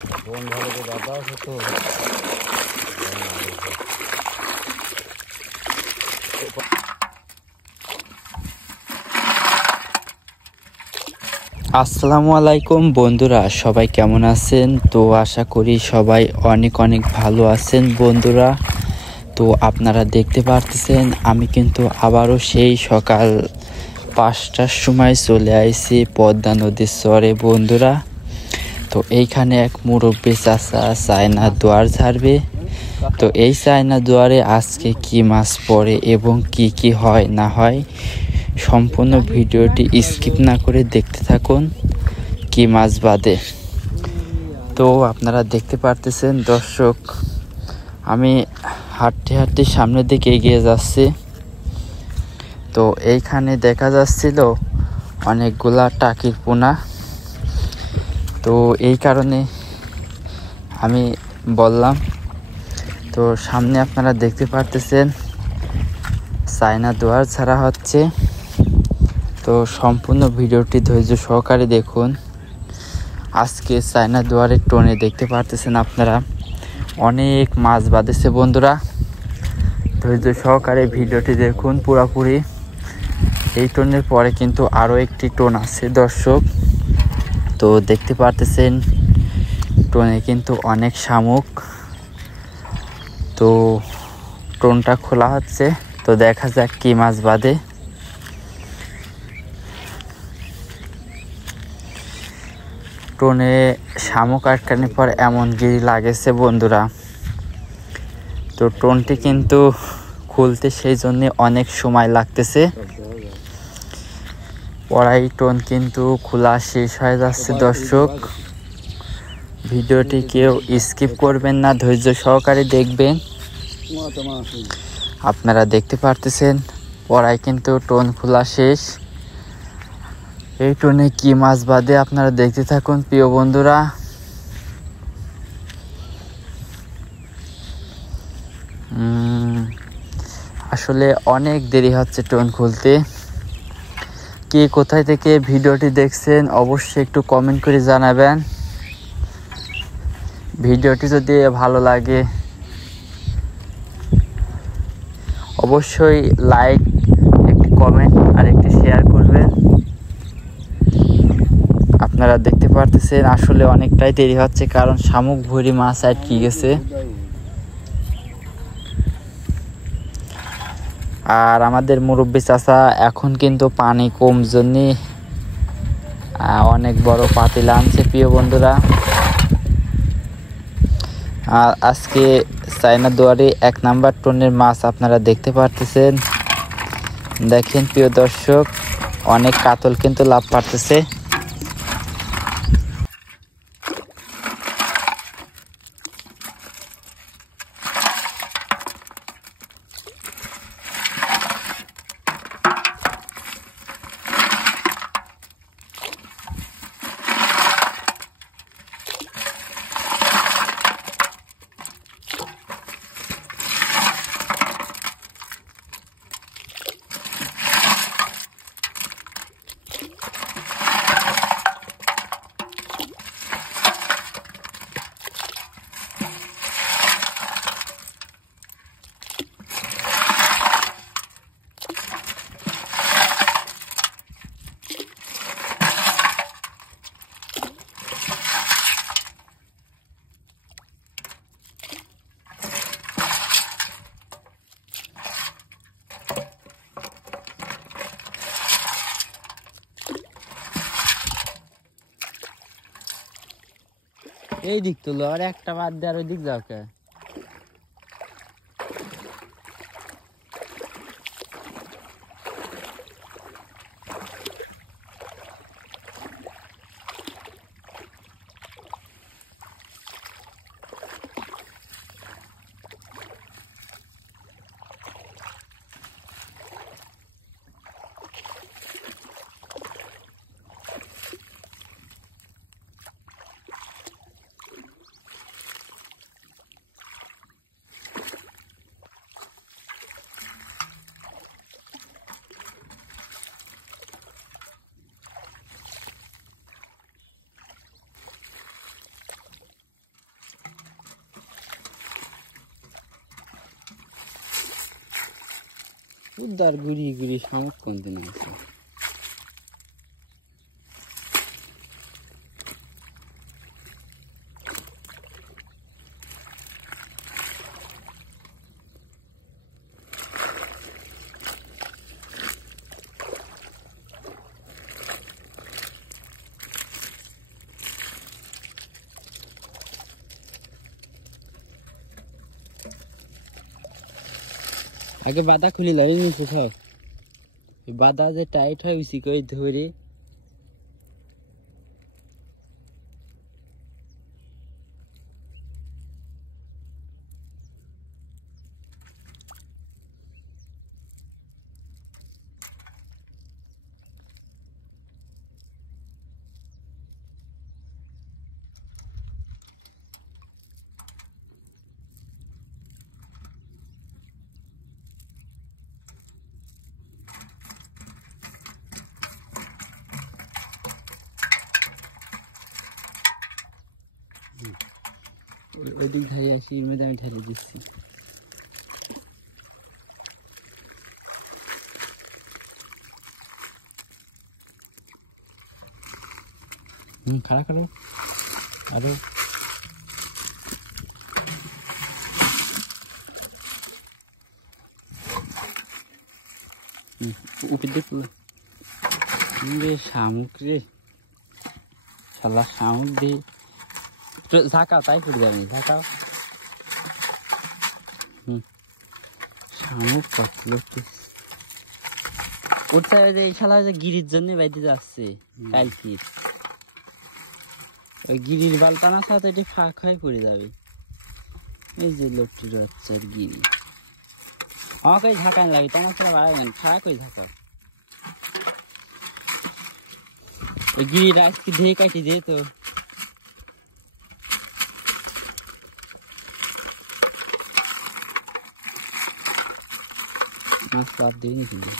ফোন ভালো তো দাদা আছে তো আসসালামু আলাইকুম বন্ধুরা, সবাই কেমন আছেন? তো আশা করি সবাই অনেক অনেক ভালো আছেন বন্ধুরা। তো আপনারা দেখতে পারতেছেন আমি কিন্তু আবারও সেই সকাল 5টার সময় চলে আইছি পদ্মা নদীর চরে বন্ধুরা। তো এইখানে এক মুরব্বী চাচা চায়না দুয়ার ছাড়বে। তো এই চায়না দুয়ারে আজকে কি মাছ পড়ে এবং কি হয় না হয় সম্পূর্ণ ভিডিওটি স্কিপ না করে দেখতে থাকুন। কি মাছ বাদে তো আপনারা দেখতে পারতেছেন দর্শক, আমি হাঁটতে হাঁটতে সামনের দিকে এগিয়ে যাচ্ছি। তো এইখানে দেখা যাচ্ছিল অনেকগুলা টাকির পোনা। তো এই কারণে আমি বললাম, তো সামনে আপনারা দেখতে পারতেছেন চায়না দুয়ার ছাড়া হচ্ছে। তো সম্পূর্ণ ভিডিওটি ধৈর্য সহকারে দেখুন। আজকে চায়না দুয়ারের টোনে দেখতে পারতেছেন আপনারা অনেক মাছ বাঁধেছে বন্ধুরা। ধৈর্য সহকারে ভিডিওটি দেখুন পুরোপুরি। এই টোনের পরে কিন্তু আরও একটি টোন আছে দর্শক। তো দেখতে পারতেছেন টোনে কিন্তু অনেক শামুক। তো টোনটা খোলা হচ্ছে, তো দেখা যাক কি মাছ বাঁধে। টোনে শামুক আটকানোর পর এমন গিরি লাগেছে বন্ধুরা। তো টোনটি কিন্তু খুলতে সেই জন্য অনেক সময় লাগতেছে। পড়াই টোন কিন্তু খোলা শেষ হয়ে যাচ্ছে দর্শক। ভিডিওটি কেউ স্কিপ করবেন না, ধৈর্য সহকারে দেখবেন। আপনারা দেখতে পারতেছেন পড়াই কিন্তু টোন খোলা শেষ। এই টোনে কি মাছ বাদে আপনারা দেখতে থাকুন প্রিয় বন্ধুরা। আসলে অনেক দেরি হচ্ছে টোন খুলতে। কে কোথায় থেকে ভিডিওটি দেখছেন অবশ্যই একটু কমেন্ট করে জানাবেন। ভিডিওটি যদি ভালো লাগে অবশ্যই লাইক, একটি কমেন্ট আর একটি শেয়ার করবেন। আপনারা দেখতে পারতেছেন আসলে অনেকটাই দেরি হচ্ছে, কারণ শামুক ভরি মাছ আটকে গেছে। আর আমাদের মুরব্বী চাচা এখন কিন্তু পানি কম জন্য অনেক বড় পাতিল আনছে প্রিয় বন্ধুরা। আর আজকে চায়না দুয়ারে 1 নাম্বার টোনের মাছ আপনারা দেখতে পারতেছেন। দেখেন প্রিয় দর্শক, অনেক কাতল কিন্তু লাভ পারতেছে। এই দিক তুলো আর একটা বাদ দিয়ে আর ওই দিক যাও কে? উদ্ধার গুড়ি গুড়ি শামুক কোন দিন আছে আগে বাদা খুলি লাই নিচে থাক বাদা যে টাইট হয় উসি করে ধরে ওই দিক ধারে আসি এর মধ্যে আমি ঢেলে দিচ্ছি খাড়া করো আরো উপর দিক রে শামুক রে শালা শামুক দিয়ে ঝাঁকাও তাই করে যাবে ঝাঁকাও শামুক কতলো ওটা এই শালা যে গিরির জন্য বাইতে যাচ্ছে কালকির ওই গিরির বালতানা সাথে এটি ফাঁক হয়ে পড়ে যাবে এই যে লোকটির হচ্ছে গিরি আমাকে ঝাঁকানো লাগে তোমার ছাড়া বাড়াবেন ফাঁক ওই ঝাঁকাও ওই গিরি রাজকে ধেয়ে কাটি দিয়ে তো মাছ লাভ দিইনি কিন্তু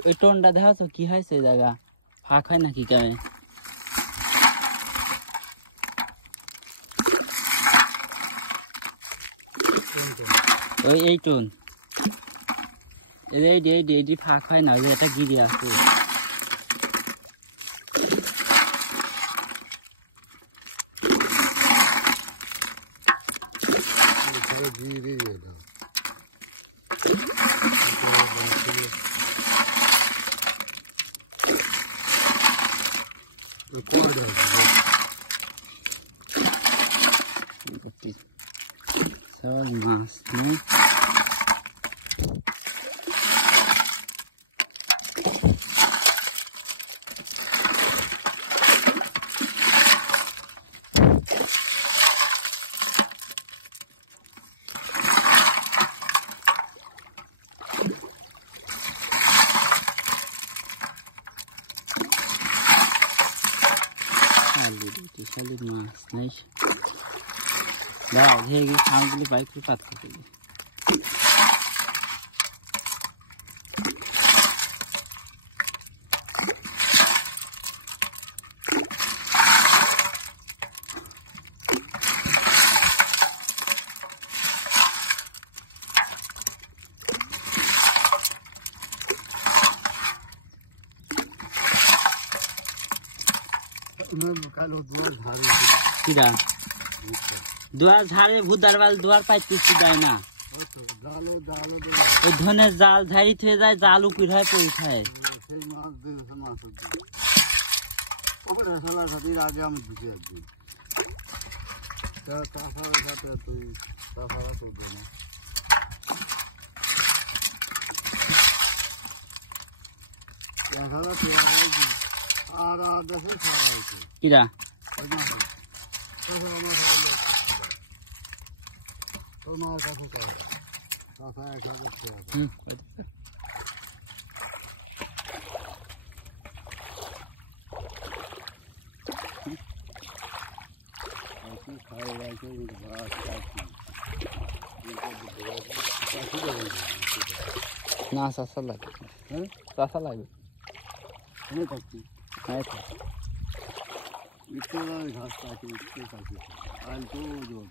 ওই টোনটা দেখা তো কি হয় সেই জায়গা ফাঁক হয় নাকি কেমন ওই এই টোন এই ফাঁক হয় না যে এটা গিরি আছে সব মাছ নেই খালি মাছ নাই দাঁড়াও ধেয়ে গিয়ে খাওয়াগুলো বাইক করে পাত করতে দুয়ার ঝাড়ে ভূতার বাল দুয়ার পাইতে দেয় না ওই ধনের জাল ঝাড়ি থেকে যায় জাল উপির হয় পৌঁছায় আগে আমি ঢুকে একদিন তাছাড়া সাথে তুই তাছাড়া করবে না তাছাড়া তুই আর দেশে খাওয়া হয়েছে কিরা তোমার কাছে তাছাড়া এটা করতে হবে খাওয়া গেছে ভাত খাচ্ছি না চাষা লাগবে, হ্যাঁ চাষা লাগবে, এখানে থাকছি হ্যাঁ থাক। ইচ্ছে ঘাস কাটি ইচ্ছে কাটি আর তো জোর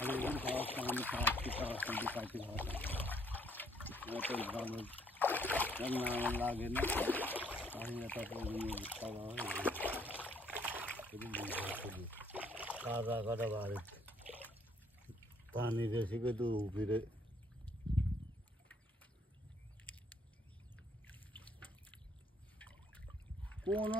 আমি খাওয়া আমি খাওয়াচ্ছি খাওয়াচ্ছি কাটি খাওয়া তো ভালো রান্না আমার লাগে না তাহলে তারপরে খাওয়া হয় কাদা কাদা বাড়ি পানি বেশি করে তো ফিরে কোন